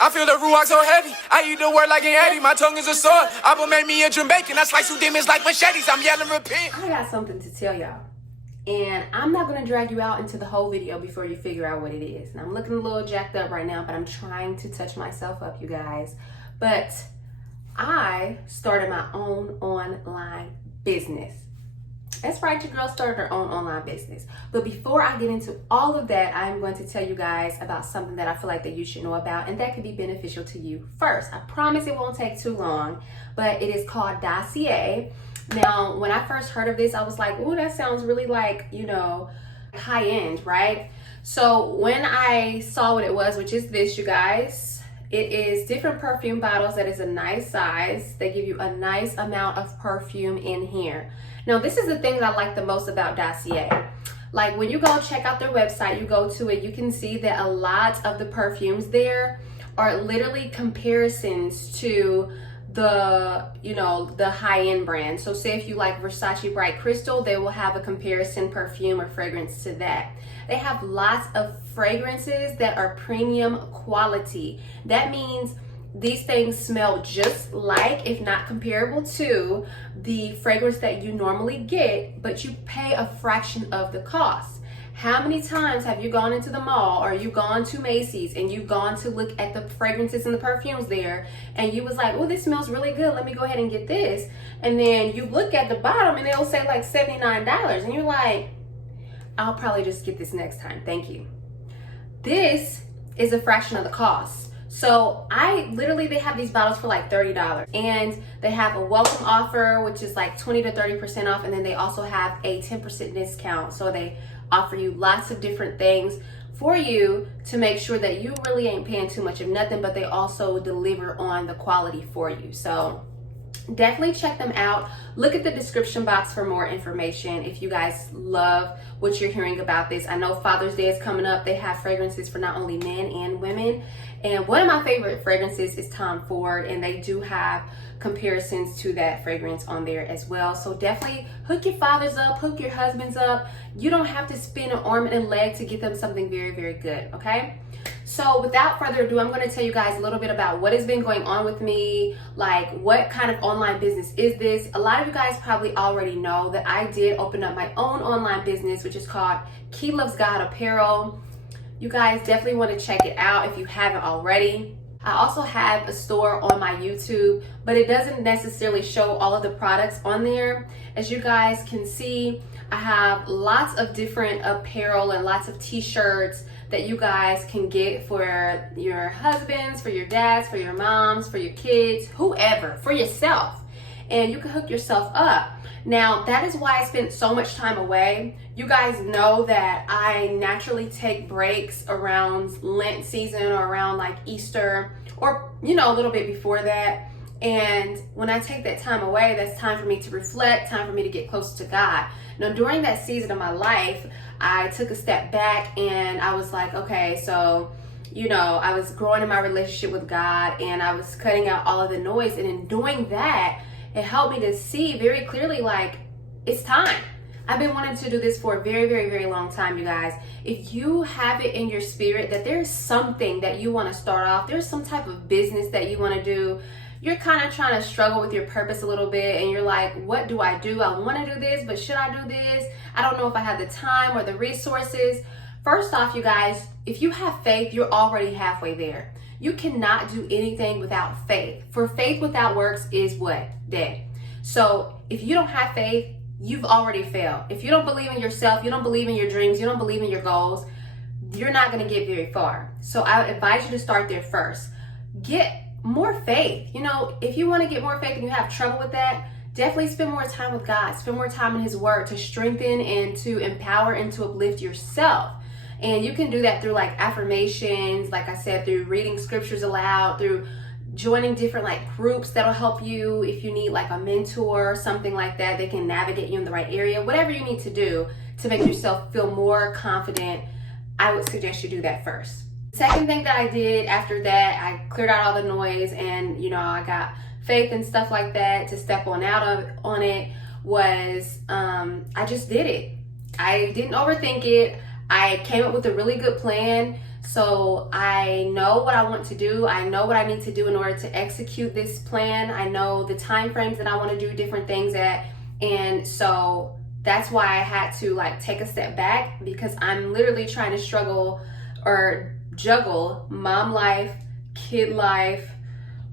I feel the ruach so heavy. I eat the word like an Eddie. My tongue is a sword. Apple made me a Jamaican. I slice you demons like machetes. I'm yelling repent. I got something to tell y'all. And I'm not going to drag you out into the whole video before you figure out what it is. And I'm looking a little jacked up right now, but I'm trying to touch myself up, you guys. But I started my own online business. That's right, your girl started her own online business. But before I get into all of that, I'm going to tell you guys about something that I feel like that you should know about and that could be beneficial to you first. I promise it won't take too long, but it is called Dossier. Now, when I first heard of this, I was like, oh, that sounds really like, you know, high end, right? So when I saw what it was, which is this, you guys, it is different perfume bottles that is a nice size. They give you a nice amount of perfume in here. Now, this is the things I like the most about Dossier. Like when you go check out their website, you go to it, you can see that a lot of the perfumes there are literally comparisons to the, you know, the high-end brand. So say if you like Versace Bright Crystal, they will have a comparison perfume or fragrance to that. They have lots of fragrances that are premium quality. That means these things smell just like, if not comparable to, the fragrance that you normally get, but you pay a fraction of the cost. How many times have you gone into the mall or you've gone to Macy's and you've gone to look at the fragrances and the perfumes there and you was like, oh, this smells really good, let me go ahead and get this. And then you look at the bottom and it'll say like $79 and you're like, I'll probably just get this next time, thank you. This is a fraction of the cost. So they have these bottles for like $30 and they have a welcome offer, which is like 20 to 30% off. And then they also have a 10% discount. So they offer you lots of different things for you to make sure that you really ain't paying too much of nothing, but they also deliver on the quality for you. So definitely check them out. Look at the description box for more information if you guys love what you're hearing about this. I know Father's Day is coming up. They have fragrances for not only men and women. And one of my favorite fragrances is Tom Ford, and they do have comparisons to that fragrance on there as well. So definitely hook your fathers up, hook your husbands up. You don't have to spend an arm and a leg to get them something very, very good, okay? So without further ado, I'm going to tell you guys a little bit about what has been going on with me, like what kind of online business is this. A lot of you guys probably already know that I did open up my own online business, which is called Loves God Apparel. You guys definitely want to check it out if you haven't already. I also have a store on my YouTube, but it doesn't necessarily show all of the products on there. As you guys can see, I have lots of different apparel and lots of t-shirts that you guys can get for your husbands, for your dads, for your moms, for your kids, whoever, for yourself. And you can hook yourself up. Now, that is why I spent so much time away. You guys know that I naturally take breaks around Lent season or around like Easter or, you know, a little bit before that. And when I take that time away, that's time for me to reflect, time for me to get closer to God. Now, during that season of my life, I took a step back and I was like, okay, so, you know, I was growing in my relationship with God and I was cutting out all of the noise. And in doing that, it helped me to see very clearly, like, it's time. I've been wanting to do this for a very, very, very long time, you guys. If you have it in your spirit that there's something that you want to start off, there's some type of business that you want to do, you're kind of trying to struggle with your purpose a little bit and you're like, what do? I want to do this, but should I do this? I don't know if I have the time or the resources. First off, you guys, if you have faith, you're already halfway there. You cannot do anything without faith. For faith without works is what? Dead. So if you don't have faith, you've already failed. If you don't believe in yourself, you don't believe in your dreams, you don't believe in your goals, you're not going to get very far. So I would advise you to start there first. Get more faith. You know, if you want to get more faith and you have trouble with that, definitely spend more time with God. Spend more time in His Word to strengthen and to empower and to uplift yourself. And you can do that through like affirmations, like I said, through reading scriptures aloud, through joining different like groups that'll help you if you need like a mentor or something like that. They can navigate you in the right area. Whatever you need to do to make yourself feel more confident, I would suggest you do that first. Second thing that I did after that, I cleared out all the noise and, you know, I got faith and stuff like that to step on it was I just did it. I didn't overthink it. I came up with a really good plan. So I know what I want to do. I know what I need to do in order to execute this plan. I know the time frames that I want to do different things at. And so that's why I had to like take a step back, because I'm literally trying to struggle or juggle mom life, kid life,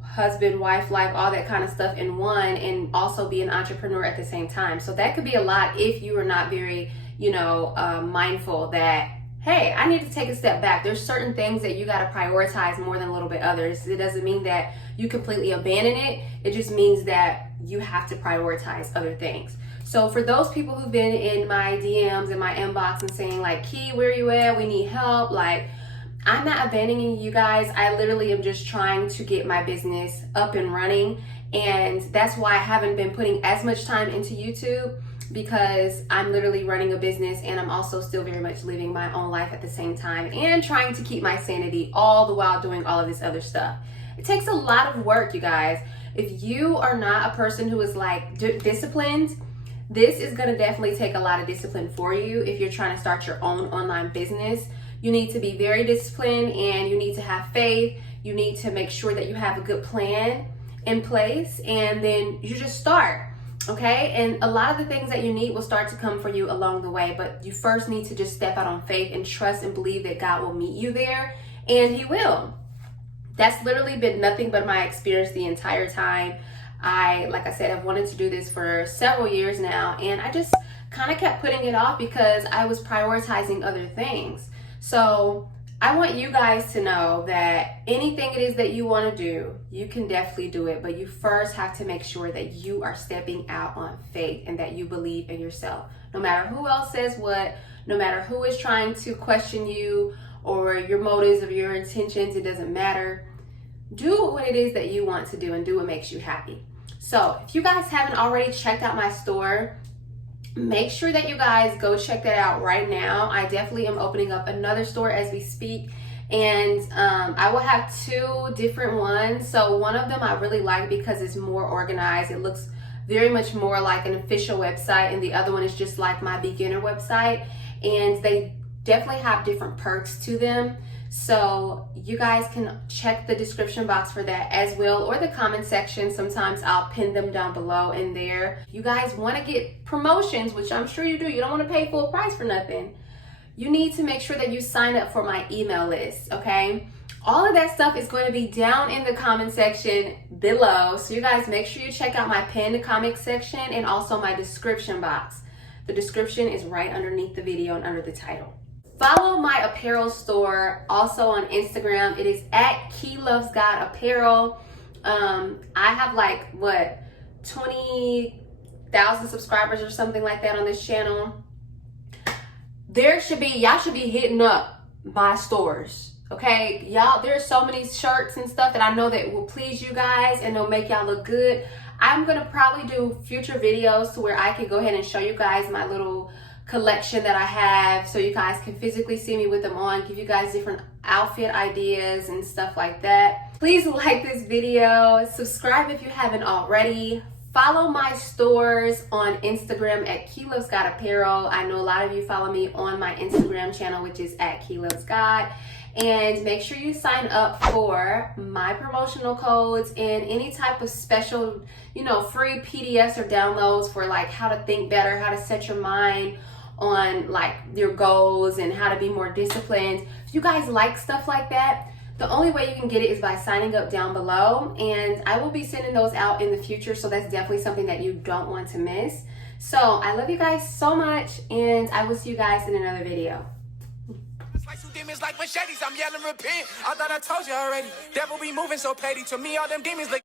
husband, wife life, all that kind of stuff in one, and also be an entrepreneur at the same time. So that could be a lot if you are not very, mindful that, hey, I need to take a step back. There's certain things that you got to prioritize more than a little bit others. It doesn't mean that you completely abandon it. It just means that you have to prioritize other things. So for those people who've been in my DMs and my inbox and saying like, Key, where are you at? We need help. Like, I'm not abandoning you guys. I literally am just trying to get my business up and running. And that's why I haven't been putting as much time into YouTube, because I'm literally running a business and I'm also still very much living my own life at the same time and trying to keep my sanity all the while doing all of this other stuff. It takes a lot of work, you guys. If you are not a person who is like disciplined, this is going to definitely take a lot of discipline for you. If you're trying to start your own online business, you need to be very disciplined and you need to have faith. You need to make sure that you have a good plan in place, and then you just start. Okay, and a lot of the things that you need will start to come for you along the way, but you first need to just step out on faith and trust and believe that God will meet you there, and He will. That's literally been nothing but my experience the entire time. Like I said, I've wanted to do this for several years now, and I just kind of kept putting it off because I was prioritizing other things. So I want you guys to know that anything it is that you want to do, you can definitely do it, but you first have to make sure that you are stepping out on faith and that you believe in yourself. No matter who else says what, no matter who is trying to question you or your motives or your intentions, it doesn't matter. Do what it is that you want to do and do what makes you happy. So if you guys haven't already checked out my store, make sure that you guys go check that out right now. I definitely am opening up another store as we speak, and I will have 2 different ones. So one of them I really like because it's more organized. It looks very much more like an official website, and the other one is just like my beginner website, and they definitely have different perks to them. So you guys can check the description box for that as well, or the comment section. Sometimes I'll pin them down below in there. If you guys want to get promotions, which I'm sure you do, you don't want to pay full price for nothing, you need to make sure that you sign up for my email list, okay? All of that stuff is going to be down in the comment section below. So you guys make sure you check out my pinned comment section and also my description box. The description is right underneath the video and under the title. Follow my apparel store also on Instagram. It is at Key Loves God Apparel. I have like 20,000 subscribers or something like that on this channel. Y'all should be hitting up my stores. Okay, y'all, there's so many shirts and stuff that I know that will please you guys and they'll make y'all look good. I'm gonna probably do future videos to where I can go ahead and show you guys my little collection that I have, so you guys can physically see me with them on, give you guys different outfit ideas and stuff like that. Please like this video, subscribe if you haven't already, follow my stores on Instagram at Key Loves God Apparel. I know a lot of you follow me on my Instagram channel, which is at Key Loves God. And make sure you sign up for my promotional codes and any type of special, free PDFs or downloads for like how to think better, how to set your mind on like your goals and how to be more disciplined. If you guys like stuff like that, the only way you can get it is by signing up down below, and I will be sending those out in the future, so that's definitely something that you don't want to miss. So I love you guys so much, and I will see you guys in another video. Demons like machetes, I'm yelling repent. I thought I told you already. Devil be moving so petty. To me, all them demons look